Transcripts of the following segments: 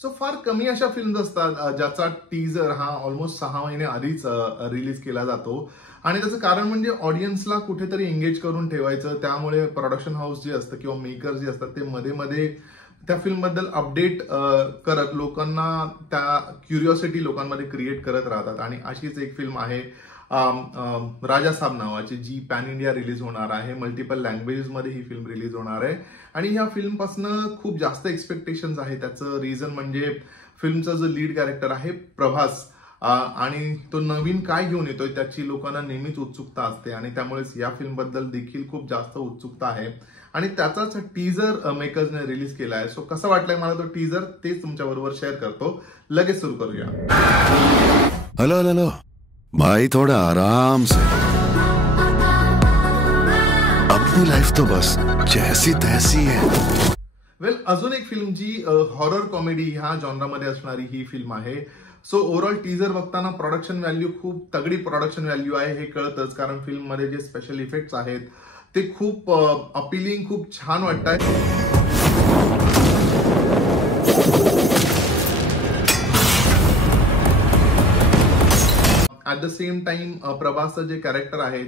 So फार कमी अशा फिल्म्स असतात ज्याचा टीजर हा ऑलमोस्ट 6 महिने आधीच रिलीज केला जातो आणि त्याचं कारण म्हणजे ऑडियन्सला कुठेतरी एंगेज करून ठेवायचं. त्यामुळे प्रोडक्शन हाऊस जे असतं किंवा मेकर जे असतात ते मध्ये मध्ये त्या फिल्म बद्दल अपडेट करत लोकांना त्या क्युरिओसिटी लोकांमध्ये क्रिएट करत राहतात. आणि अशीच एक फिल्म आहे राजा साहब नावाची, जी पॅन इंडिया रिलीज होणार आहे. मल्टिपल लँग्वेजेस मध्ये ही फिल्म रिलीज होणार आहे आणि ह्या फिल्मपासून खूप जास्त एक्सपेक्टेशन्स आहे. त्याचं रिझन म्हणजे फिल्मचा जो लीड कॅरेक्टर आहे प्रभास, आणि तो नवीन काय घेऊन येतोय त्याची लोकांना नेहमीच उत्सुकता असते आणि त्यामुळेच या फिल्म बद्दल देखील खूप जास्त उत्सुकता आहे आणि त्याचाच टीजर मेकर्सने रिलीज केला आहे. सो कसं वाटलंय मला तो टीजर तेच तुमच्या बरोबर शेअर करतो. लगेच सुरू करूया. हेलो हेलो भाई, थोड़ा आराम से. अपनी लाइफ तो बस जैसी तैसी है. वेल, अजून एक फिल्म जी हॉरर कॉमेडी ह्या जॉनरामध्ये असणारी ही फिल्म आहे. सो ओव्हरऑल टीजर बघताना प्रोडक्शन व्हॅल्यू, खूप तगडी प्रोडक्शन व्हॅल्यू आहे हे कळतच, कारण फिल्म मध्ये जे स्पेशल इफेक्ट्स आहेत ते खूप अपिलिंग, खूप छान वाटतात. ऍट द सेम टाइम प्रभासचं जे कॅरेक्टर आहे,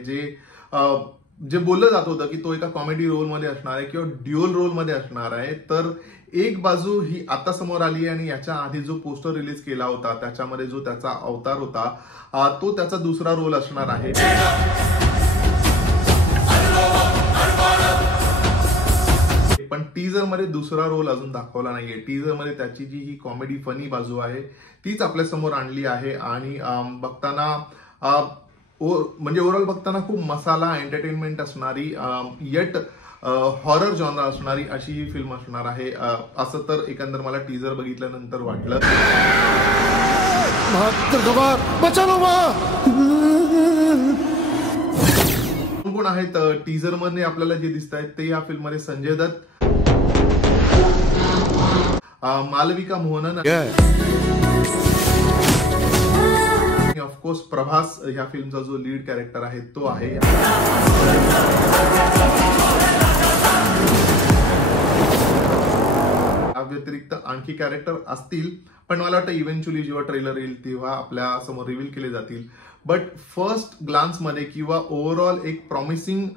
जे बोललं जात होतं की तो एका कॉमेडी रोल मध्ये असणार आहे किंवा ड्युअल रोल मध्ये असणार आहे, तर एक बाजू ही आता समोर आली आहे आणि याच्या आधी जो पोस्टर रिलीज केला होता त्याच्यामध्ये जो त्याचा अवतार होता तो त्याचा दुसरा रोल असणार आहे. पण टीजर मध्ये दुसरा रोल अजून दाखवला नाहीये. टीजर मध्ये त्याची जी ही कॉमेडी फनी बाजू आहे तीच आपल्या समोर आणली आहे आणि बघताना म्हणजे ओव्हरऑल बघताना खूप मसाला एंटरटेनमेंट असणारी, येट हॉरर जॉनर असणारी अशी ही फिल्म असणार आहे, असं तर एकंदर मला टीजर बघितल्यानंतर वाटलं. कोण आहेत टीजर मध्ये आपल्याला जे दिसत आहेत ते या फिल्म मध्ये संजय दत्त, मालविका मोहनन, ऑफकोर्स प्रभास ह्या फिल्मचा जो लीड कॅरेक्टर आहे तो आहे. या व्यतिरिक्त आणखी कॅरेक्टर असतील, पण मला वाटतं इव्हेंच्युअली जेव्हा ट्रेलर येईल तेव्हा आपल्या समोर रिव्हील केले जातील. बट फर्स्ट ग्लान्स मध्ये किंवा ओव्हरऑल एक प्रॉमिसिंग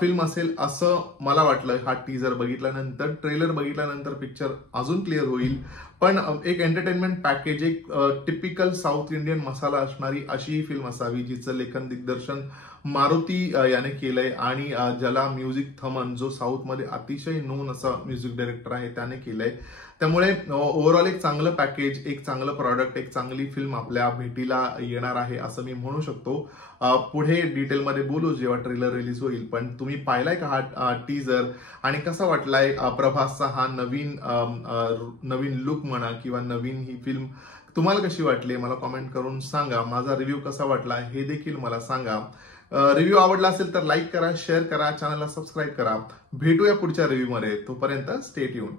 फिल्म असेल असं मला वाटलं. हा टीजर बघितल्यानंतर, ट्रेलर बघितल्यानंतर पिक्चर अजून क्लिअर होईल. पण एक एंटरटेनमेंट पॅकेज, एक टिपिकल साऊथ इंडियन मसाला असणारी अशी ही फिल्म असावी, जिचं लेखन दिग्दर्शन मारुती याने केलंय आणि ज्याला म्युझिक थमन, जो साऊथ मध्ये अतिशय नोन असा म्युझिक डायरेक्टर आहे, त्याने केलंय. त्यामुळे ओव्हरऑल एक चांगलं पॅकेज, एक चांगलं प्रॉडक्ट, एक चांगली फिल्म आपल्या भेटीला येणार आहे असं मी म्हणू शकतो. पुढे डिटेलमध्ये बोलू जेव्हा ट्रेलर रिलीज होईल. पण तुम्ही पाहिलाय का हा टीजर आणि कसा वाटलाय प्रभासचा हा नवीन लुक म्हणा किंवा नवीन ही फिल्म तुम्हाला कशी वाटली मला कॉमेंट करून सांगा. माझा रिव्ह्यू कसा वाटला हे देखील मला सांगा. रिव्ह्यू आवडला असेल तर लाईक करा, शेअर करा, चॅनलला सबस्क्राईब करा. भेटूया पुढच्या रिव्ह्यू मध्ये. तोपर्यंत स्टे ट्यून.